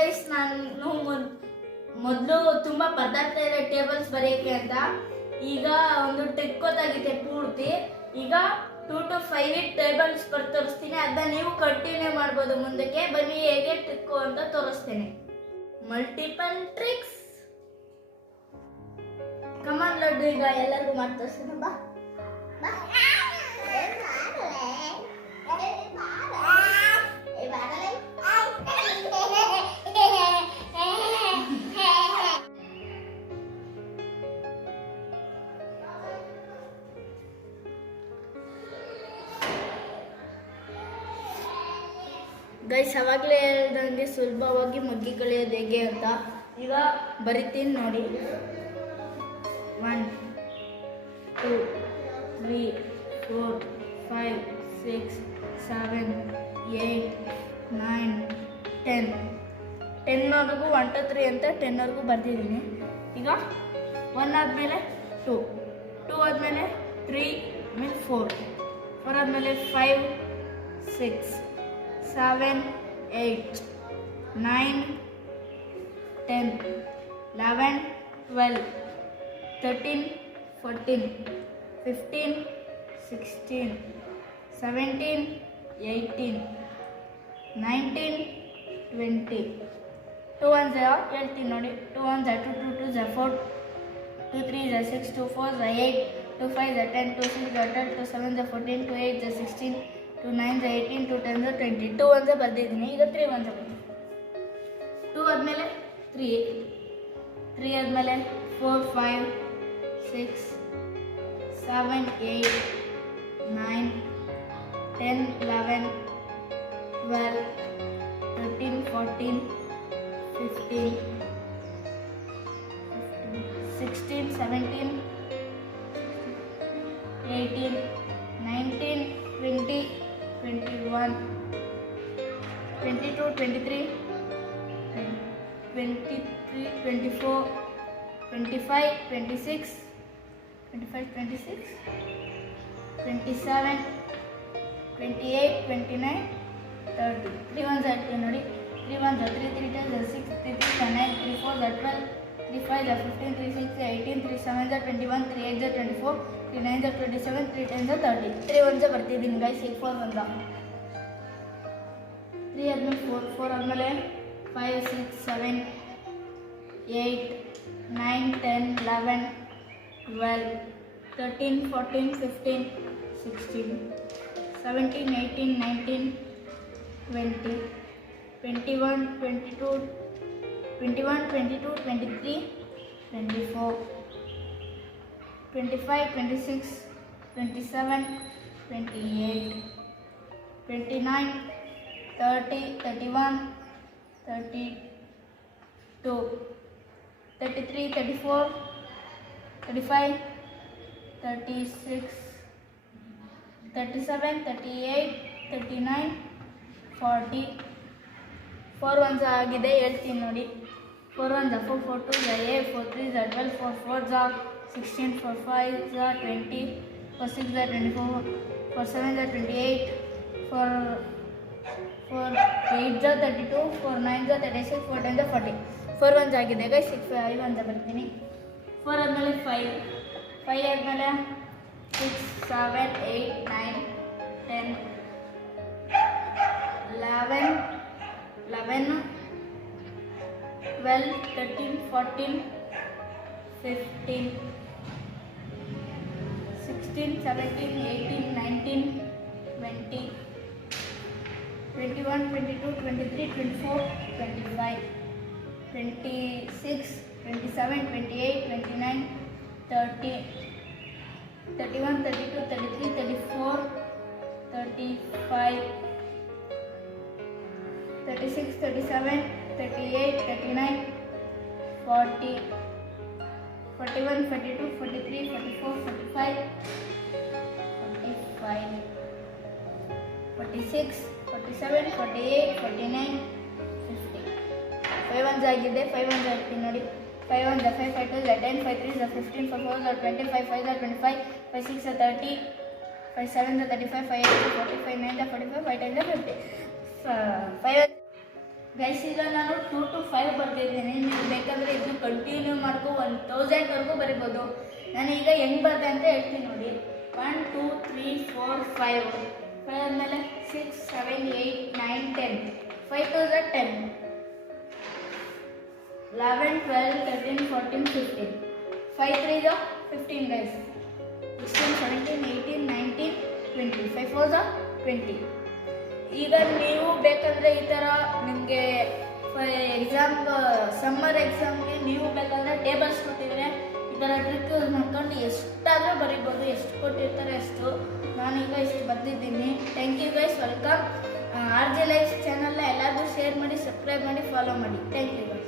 Guys, ನಾನು ಮೊದಲು ತುಂಬ ಪದಾರ್ಥ ಇದೆ ಟೇಬಲ್ಸ್ ಬರೆಯೋಕ್ಕೆ ಅಂತ. ಈಗ ಒಂದು ಟ್ರಿಕ್ ಗೊತ್ತಾಗಿದೆ ಪೂರ್ತಿ. ಈಗ 2 to 5 ಟೇಬಲ್ಸ್ ತೋರಿಸ್ತೀನಿ. ಅದನ್ನ ನೀವು ಕಂಟಿನ್ಯೂ ಮಾಡ್ಬೋದು ಮುಂದಕ್ಕೆ. ಬನ್ನಿ ಹೇಗೆ ಟ್ರಿಕ್ ಅಂತ ತೋರಿಸ್ತೇನೆ. Multiple tricks. ಕಮಾನ್ ಲಡ್ಡು, ಈಗ ಎಲ್ಲರಿಗೂ ಮಾಡಿ ತೋರಿಸ್ತೀನಿ ಬಾ. ಗೈಸ್, ಅವಾಗಲೇ ಹೇಳ್ದಂಗೆ ಸುಲಭವಾಗಿ ಮಗ್ಗಿ ಕಳೆಯೋದು ಹೇಗೆ ಅಂತ ಈಗ ಬರಿತೀನಿ ನೋಡಿ. 1 2 3 4 5 6 7 8 9 10 10ವರೆಗೂ 1 to 3 ಅಂತ 10ವರೆಗೂ ಬರ್ತಿದ್ದೀನಿ. ಈಗ 1 ಆದಮೇಲೆ 2 2 ಆದಮೇಲೆ 3 ಆಮೇಲೆ 4 4 ಆದಮೇಲೆ 5 6 7 8 9 10 11 12 13 14 15 16 17 18 19 20 2 1 0 ಹೇಳ್ತೀನಿ ನೋಡಿ. 2 1 2 2 2 4 2 3 6 2 4 8 2 5 10 2 6 12 2 7 14 2 8 16 2 9 18 2 10 20 2 1 ಬರ್ದಿದ್ದೀನಿ. ಈಗ 3 1 ಬರ್ತೀನಿ. 2 ಆದಮೇಲೆ 3 3 ಆದಮೇಲೆ 4 5 6 7 8 9 10 11 12 13 14 15 16 17 18 19 20 21 22 23 23 24 25 26 27 28 29 30 3 1 30 ನೋಡಿ. 3 1 3 3 6 3 3 9 3 4 12 3 5 15 3 6 18 3 7 21 3 8 24 3 9 27 3 10 30 3 1 ಬರ್ತಿದ್ದೀನಿ ಗೈಸ್. ಈಗ 4 1 3 ಆದಮೇಲೆ 4 4 ಆದಮೇಲೆ 5 6 7 8 9 10 11 12 13 14 15 16 17 18 19 20 21 22 21 22 23 24 25 26 27 28 29 30 31 32 33 34 35 36 37 38 39 40 4 1 ಆಗಿದೆ. ಹೇಳ್ತೀನಿ ನೋಡಿ. 4 1 4 4 2 8 4 3 12 4 4 16 4 5 20 4 6 24 4 7 28 4 8 32 4 9 36 4 10 40 4 1 ಆಗಿದೆ ಗೈಸ್. 6 5 ಅಂತ ಬರ್ತೀನಿ. 4 ಆದಮೇಲೆ 5 5 ಆದಮೇಲೆ 6 7 8 9 10 11 12 13 14 15 16 17 18 19 20 21 22 23 24 25 26 27 28 29 30 31 32 33 34 35 36 37 38 39 40 41 42 43 44 45 45 46 47 48 49 50 5 1 ಆಗಿದೆ. 5 1 ಹೇಳ್ತೀನಿ ನೋಡಿ. 5 1 5 5 2 10 5 3 15 5 4 20 5 5 25 5 6 30 5 7 35 5 8 40 5 9 45 5 10 50 5 ಗೈಸ್ ಈಗ ನಾನು 2 to 5 ಬರ್ದಿದ್ದೀನಿ. ನೀವು ಬೇಕಂದರೆ ಇದನ್ನು ಕಂಟಿನ್ಯೂ ಮಾಡ್ಕೊ 1000ವರೆಗೂ ಬರಿಬೋದು. ನಾನು ಈಗ ಹೆಂಗೆ ಬರ್ದೆ ಅಂತ ಹೇಳ್ತೀನಿ ನೋಡಿ. 1 2 3 4 5 5 ಆದಮೇಲೆ 6 7 8 9 10 5 to 10 11 12 13 14 15 5 3 15 ಗೈಸ್. 16 17 18 19 20 5 4 20. ಈಗ ನೀವು ಬೇಕಂದರೆ ಈ ಥರ ನಿಮಗೆ ಎಕ್ಸಾಮ್ ಸಮ್ಮರ್ ಎಕ್ಸಾಮ್ಗೆ ನೀವು ಬೇಕಂದರೆ ಟೇಬಲ್ಸ್ ಕೊಟ್ಟಿದ್ರೆ ಈ ಥರ ಟ್ರಿಕ್ ಯೂಸ್ ಮಾಡ್ಕೊಂಡು ಎಷ್ಟಾದರೂ ಬರಿಬೋದು. ಎಷ್ಟು ಕೊಟ್ಟಿರ್ತಾರೆ ಅಷ್ಟು. ನಾನೀಗ ಇಷ್ಟು ಬಂದಿದ್ದೀನಿ. Thank you guys, welcome. RJ life ಚಾನಲ್ನ ಎಲ್ಲರಿಗೂ ಶೇರ್ ಮಾಡಿ, ಸಬ್ಸ್ಕ್ರೈಬ್ ಮಾಡಿ, ಫಾಲೋ ಮಾಡಿ. Thank you.